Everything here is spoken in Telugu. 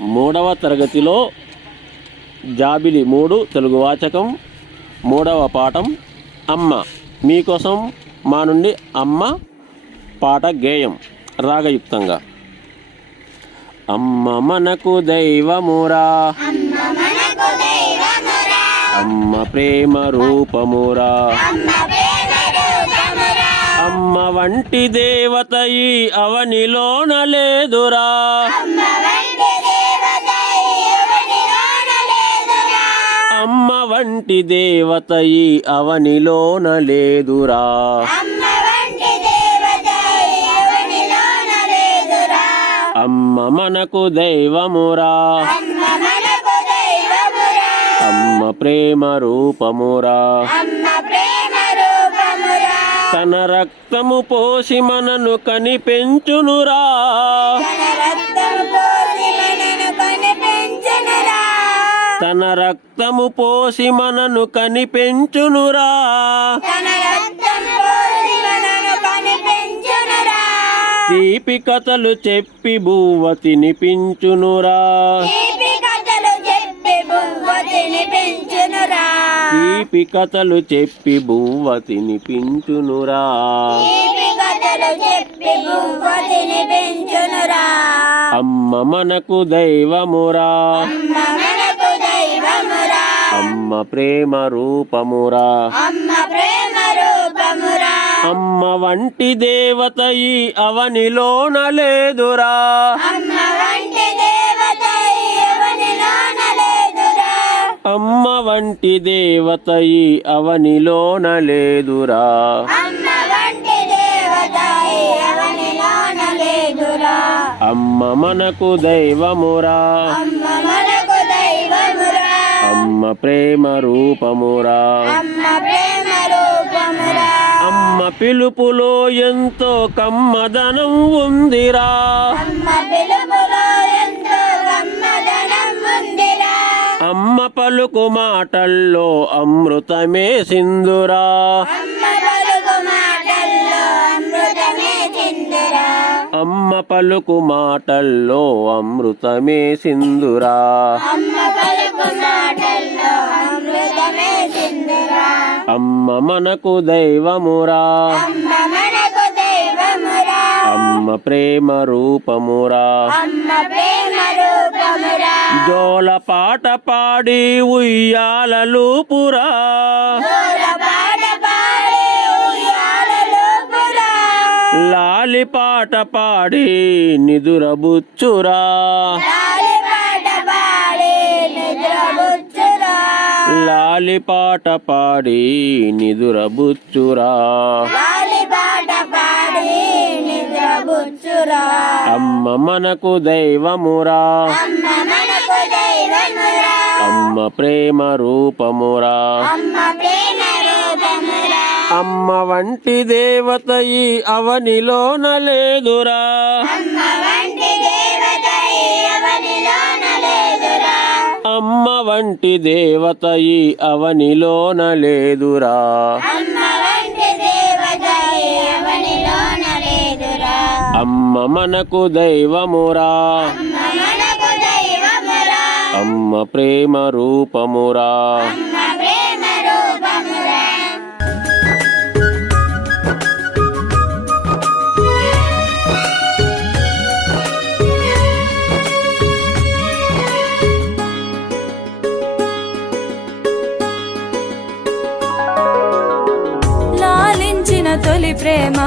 మూడవ తరగతిలో జాబిలి మూడు తెలుగు వాచకం మూడవ పాఠం అమ్మ. మీకోసం మా నుండి అమ్మ పాట గేయం రాగయుక్తంగా. అమ్మ మనకు దైవమురా. అమ్మ ప్రేమ రూపమురా. అమ్మ వంటి దేవత ఈ అవనిలోన లేదురా. వంటి దేవత ఈ అవనిలోన లేదురా. అమ్మ మనకు దైవమురా. అమ్మ ప్రేమ రూపమురా. తన రక్తము పోసి మనను కని తన రక్తము పోసి మనను కని పెంచునురా తీపి కథలు చెప్పి బువ్వ తినిపించునురా. తీపి కథలు చెప్పి బువ్వ తినిపించునురా. అమ్మ మనకు దైవమురా. అమ్మ ప్రేమ రూపమురా. అమ్మ ప్రేమ రూపమురా. అమ్మ వంటి దేవత ఈ అవనిలోన లేదురా. అమ్మ వంటి దేవత ఎవరిలోన లేదురా. అమ్మ వంటి దేవత ఈ అవనిలోన లేదురా. అమ్మ వంటి దేవత ఎవరిలోన లేదురా. అమ్మ మనకు దైవమురా. అమ్మ మనకు దైవమురా అమ్మ ప్రేమ రూపమురా. అమ్మ ప్రేమ రూపమురా. అమ్మ పిలుపులో ఎంతో కమ్మదనం ఉందిరా. అమ్మ పలుకు మాటల్లో అమృతమే సింధురా. అమ్మ పలుకు మాటల్లో అమృతమే చిందురా అమ్మ పలుకు మాటల్లో అమృతమే సింధురా. అమ్మ మనకు దైవమురా. అమ్మ ప్రేమ రూపమురా. జోల పాట పాడి పాడే ఉయ్యాలలోపురా లాలి పాట పాడి నిదురబుచ్చురా లాలి పాట పాడి నిదురబుచ్చురా. అమ్మ మనకు దైవమురా. అమ్మ ప్రేమ రూపమురా. అమ్మ వంటి దేవత ఈ అవనిలోన లేదురా. వంటి దేవత ఈ అవనిలోన లేదురా. అమ్మ మనకు దైవమురా. అమ్మ ప్రేమ రూపమురా. తొలి ప్రేమ.